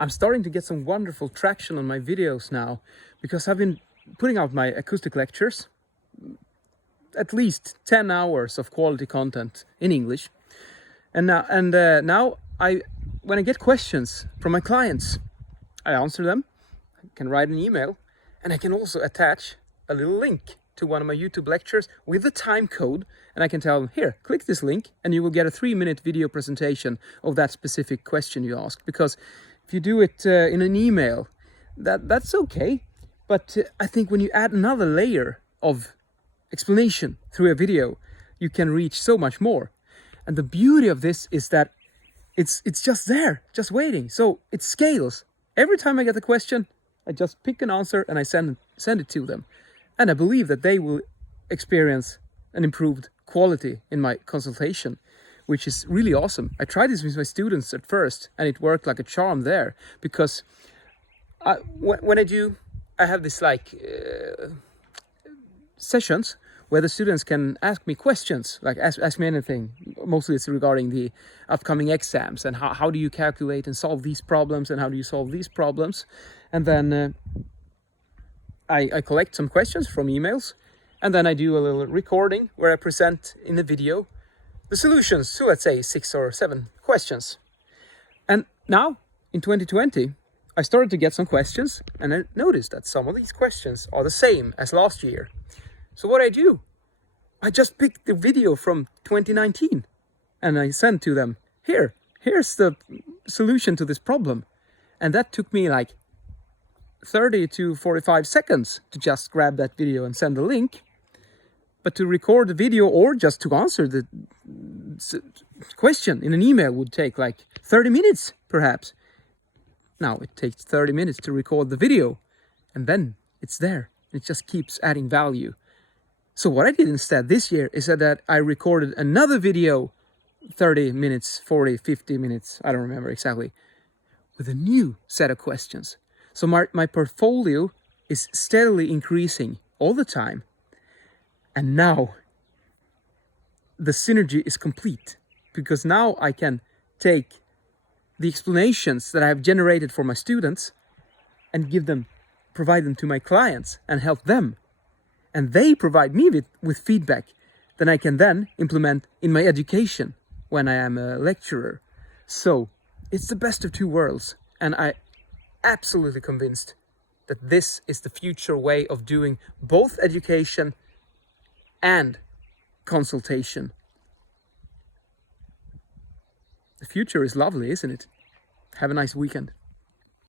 I'm starting to get some wonderful traction on my videos now, because I've been putting out my acoustic lectures, at least 10 hours of quality content in English. And now when I get questions from my clients, I answer them. I can write an email, and I can also attach a little link to one of my YouTube lectures with the time code, and I can tell them, here, click this link and you will get a 3-minute video presentation of that specific question you asked. Because if you do it in an email, that's okay, but I think when you add another layer of explanation through a video, you can reach so much more. And the beauty of this is that it's just there, just waiting. So it scales. Every time I get a question, I just pick an answer and I send it to them. And I believe that they will experience an improved quality in my consultation, which is really awesome. I tried this with my students at first, and it worked like a charm there, because when I have this sessions where the students can ask me questions, like ask me anything. Mostly it's regarding the upcoming exams and how do you calculate and solve these problems, and how do you solve these problems. And then I collect some questions from emails, and then I do a little recording where I present in the video the solutions to, let's say, 6 or 7 questions. And now in 2020, I started to get some questions, and I noticed that some of these questions are the same as last year. So what I just picked the video from 2019 and I sent to them, here's the solution to this problem. And that took me like 30 to 45 seconds to just grab that video and send the link. But to record the video or just to answer the question in an email would take like 30 minutes perhaps. Now it takes 30 minutes to record the video, and then it's there. It just keeps adding value. So what I did instead this year is that I recorded another video, 30 minutes, 40, 50 minutes, I don't remember exactly, with a new set of questions. So my portfolio is steadily increasing all the time. And now the synergy is complete, because now I can take the explanations that I have generated for my students and provide them to my clients and help them. And they provide me with feedback that I can then implement in my education when I am a lecturer. So it's the best of two worlds. And I absolutely convinced that this is the future way of doing both education and consultation. The future is lovely, isn't it? Have a nice weekend.